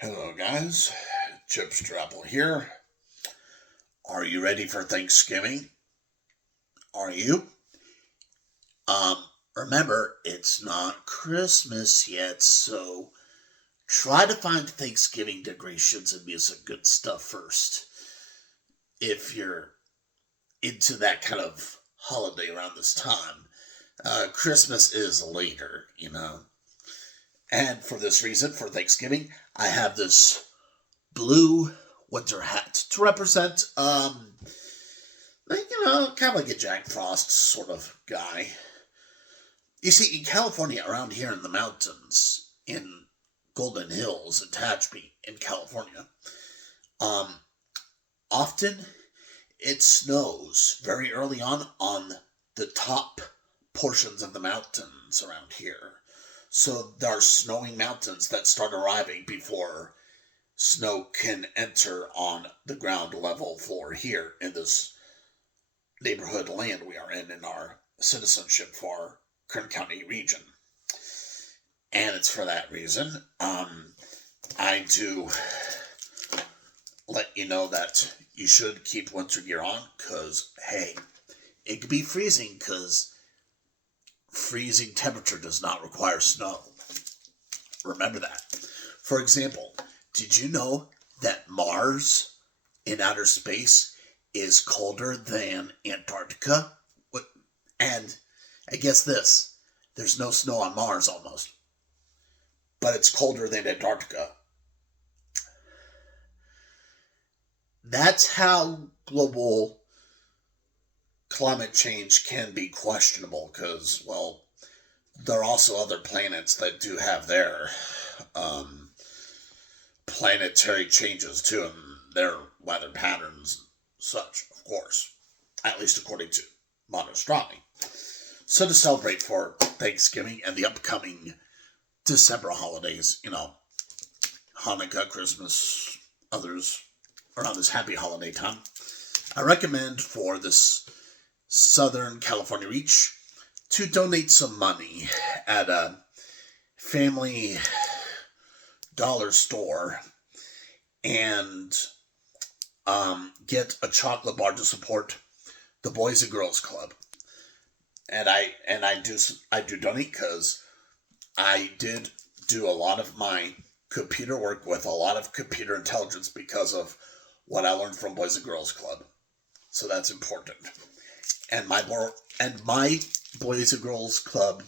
Hello, guys. Chipster Apple here. Are you ready for Thanksgiving? Are you? Remember, it's not Christmas yet, so try to find Thanksgiving decorations and music good stuff first. If you're into that kind of holiday around this time, Christmas is later. And for this reason, for Thanksgiving, I have this blue winter hat to represent kind of like a Jack Frost sort of guy. You see, in California, around here in the mountains, in Golden Hills and Tehachapi in California, um, often it snows very early on the top portions of the mountains around here. So there are snowing mountains that start arriving before snow can enter on the ground level floor here in this neighborhood land we are in our citizenship for Kern County region. And it's for that reason I do let you know that you should keep winter gear on because, hey, it could be freezing because freezing temperature does not require snow. Remember that. For example, did you know that Mars in outer space is colder than Antarctica? And I guess this, there's no snow on Mars almost, but it's colder than Antarctica. That's how global climate change can be questionable because, well, there are also other planets that do have their planetary changes too, and their weather patterns and such, of course, at least according to modern astronomy. So to celebrate for Thanksgiving and the upcoming December holidays, Hanukkah, Christmas, others around this happy holiday time, I recommend for this Southern California Reach to donate some money at a family dollar store and get a chocolate bar to support the Boys and Girls Club. And I do donate because I did do a lot of my computer work with a lot of computer intelligence because of what I learned from Boys and Girls Club. So that's important. And my Boys and Girls Club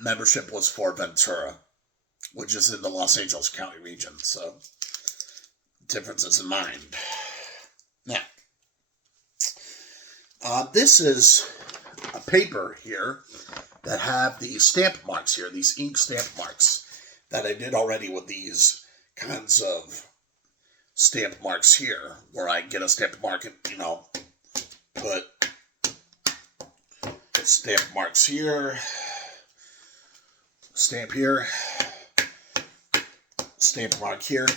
membership was for Ventura, which is in the Los Angeles County region. So differences in mind. Now, this is a paper here that have the stamp marks here, these ink stamp marks that I did already with these kinds of stamp marks here, where I get a stamp mark and, put stamp marks here, stamp here, stamp mark here.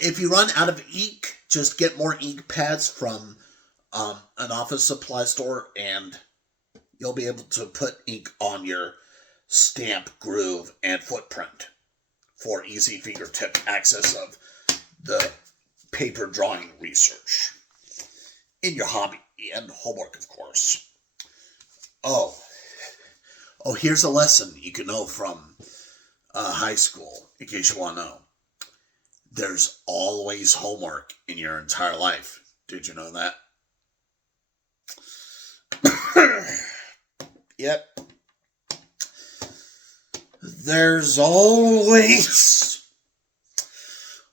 If you run out of ink, just get more ink pads from an office supply store and you'll be able to put ink on your stamp groove and footprint for easy fingertip access of the paper drawing research in your hobby and homework, of course. Oh, here's a lesson you can know from high school, in case you want to know. There's always homework in your entire life. Did you know that? Yep. There's always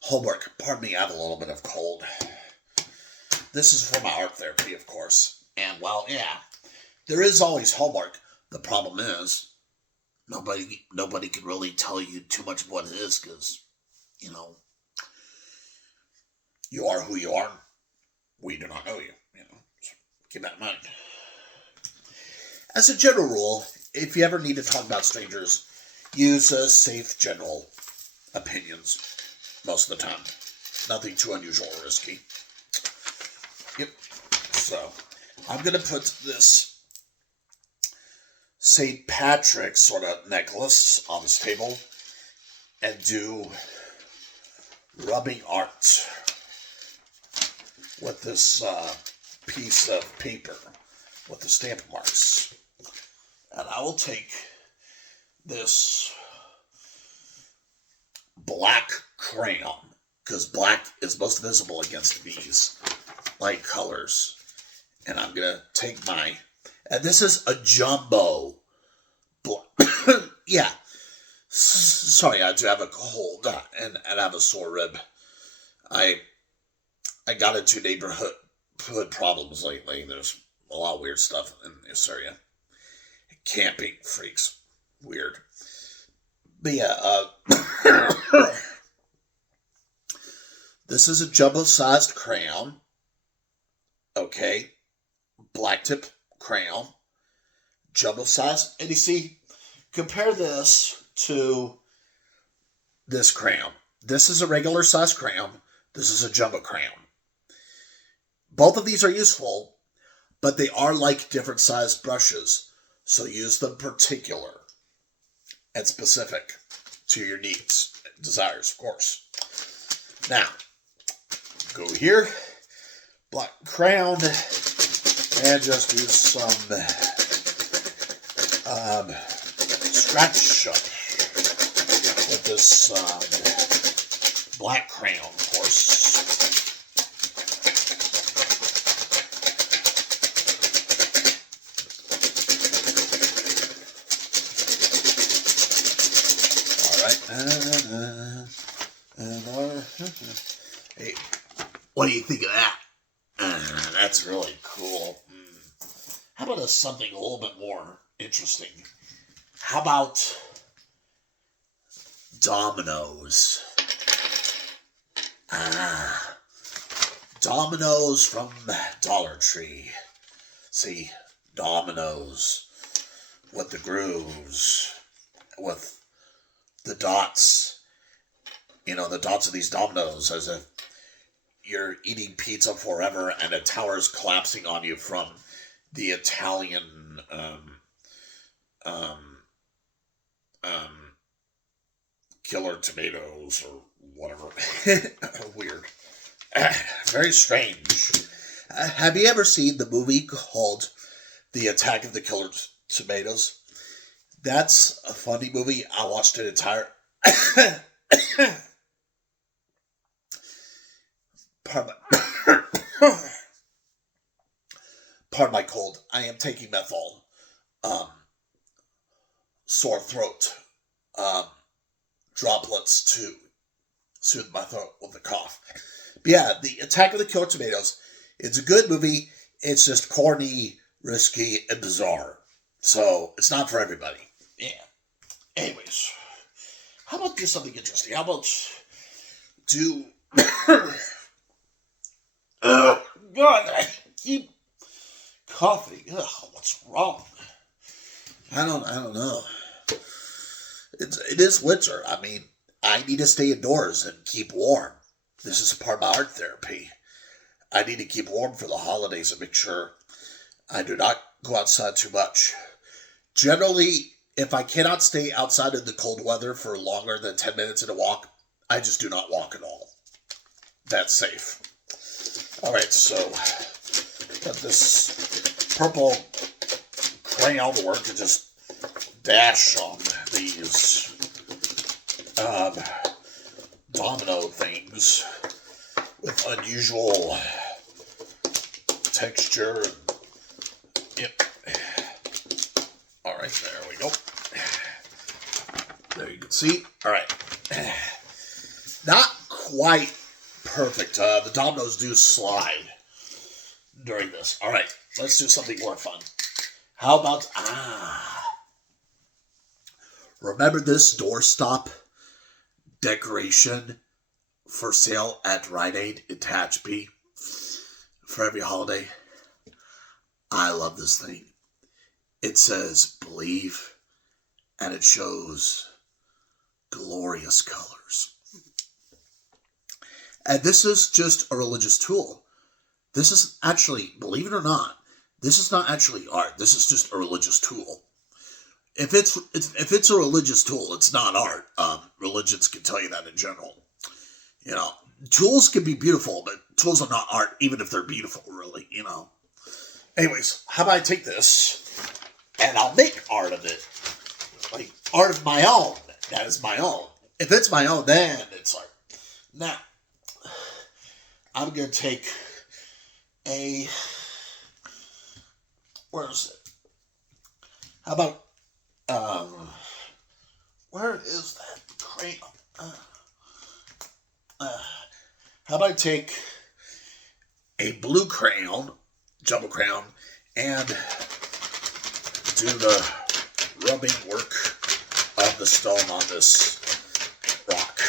homework. Pardon me, I have a little bit of cold. This is for my art therapy, of course. And, well, yeah, there is always homework. The problem is, nobody can really tell you too much of what it is because, you are who you are. We do not know you. So keep that in mind. As a general rule, if you ever need to talk about strangers, use safe general opinions most of the time. Nothing too unusual or risky. Yep. So, I'm going to put this St. Patrick sort of necklace on this table and do rubbing art with this piece of paper with the stamp marks. And I will take this black crayon, because black is most visible against these light colors. And I'm going to take and this is a jumbo yeah. Sorry, I do have a cold and I have a sore rib. I got into neighborhood problems lately. There's a lot of weird stuff in this area. Camping freaks. Weird. But yeah, this is a jumbo-sized crayon. Okay. Black tip crayon. Jumbo-sized. And you see, compare this to this crayon. This is a regular size crayon. This is a jumbo crayon. Both of these are useful, but they are like different sized brushes. So use them particular and specific to your needs and desires, of course. Now, go here, black crayon, and just use some scratch with this black crayon, of course. Hey, what do you think of that? That's really cool. How about something a little bit more interesting? How about dominoes? Dominoes from Dollar Tree. See, dominoes with the grooves, with the dots. You know, the dots of these dominoes, as if you're eating pizza forever and a tower is collapsing on you from the Italian killer tomatoes or whatever. Weird. Very strange. Have you ever seen the movie called The Attack of the Killer Tomatoes? That's a funny movie. I watched it entire. Pardon my cold. I am taking methyl. Sore throat. Droplets to soothe my throat with the cough. But yeah, The Attack of the Killer Tomatoes. It's a good movie. It's just corny, risky, and bizarre. So, it's not for everybody. Yeah. Anyways. How about do something interesting? How about do... Oh, God, I keep coughing. Ugh, what's wrong? I don't know. It is winter. I mean, I need to stay indoors and keep warm. This is a part of my art therapy. I need to keep warm for the holidays and make sure I do not go outside too much. Generally, if I cannot stay outside in the cold weather for longer than 10 minutes in a walk, I just do not walk at all. That's safe. Alright, so got this purple crayon to work to just dash on these domino things with unusual texture. Yep. Alright, there we go. There you can see. Alright. Not quite perfect. The dominoes do slide during this. Alright, let's do something more fun. How about, remember this doorstop decoration for sale at Rite Aid in Tehachapi for every holiday? I love this thing. It says believe, and it shows glorious colors. And this is just a religious tool. This is actually, believe it or not, this is not actually art. This is just a religious tool. If it's a religious tool, it's not art. Religions can tell you that in general. You know, tools can be beautiful, but tools are not art, even if they're beautiful, really, you know. Anyways, how about I take this and I'll make art of it? Like, art of my own. That is my own. If it's my own, then it's art. Now, I'm going to take a... Where is it? How about... where is that crayon? How about I take a blue crayon, jumbo crayon, and do the rubbing work of the stone on this rock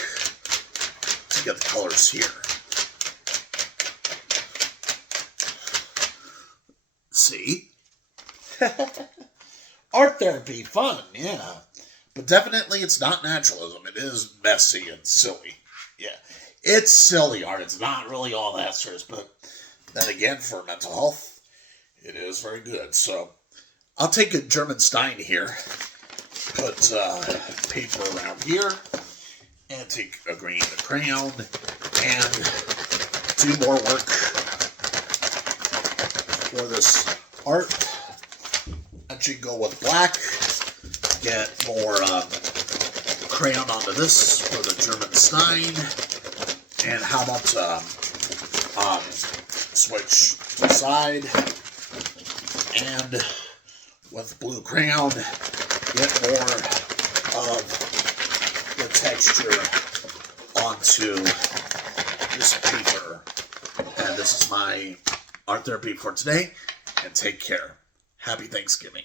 to get the colors here. See? Art therapy, fun, yeah. But definitely it's not naturalism. It is messy and silly. Yeah. It's silly art. It's not really all that serious. But then again, for mental health, it is very good. So I'll take a German Stein here, put paper around here, and take a green crayon, and do more work for this art. Actually go with black, get more crayon onto this for the German Stein, and how about switch side, and with blue crayon, get more of the texture onto this paper. And this is my art therapy for today, and take care. Happy Thanksgiving.